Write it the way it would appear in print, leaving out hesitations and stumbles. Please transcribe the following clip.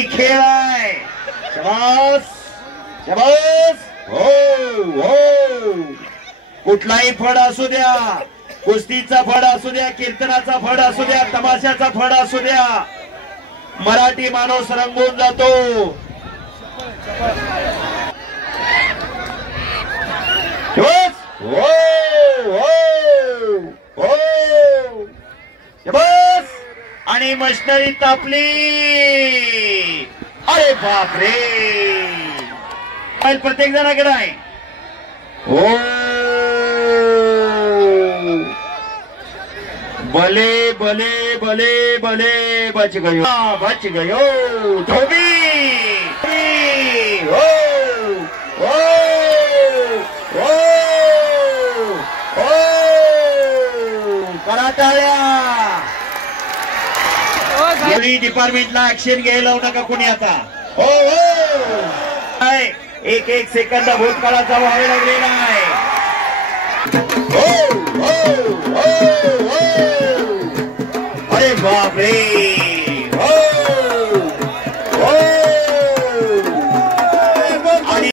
कुस्ती खेळ आहे. शाबास शाबास. हो हो. कुठलाही फड असू द्या, कुस्तीचा फड असू द्या, कीर्तनाचा फड असू द्या, तमाशाचा फड असू द्या, मराठी माणूस रंगून जातो. हो हो हो. बस. आणि मशनरी तापली. अरे बापरे. प्रत्येक जणाकडे आहे. हो. भले भले भले भले. बच गयो बच गयो. धोबी. हो हो हो हो. करा टाळ्या. डिपार्टमेंटला ऍक्शन घ्यायला नका कोणी आता. हो हो. एक एक सेकंद भूतकाळाचा व्हावे लागलेला आहे. हो हो हो हो. अरे बापरे.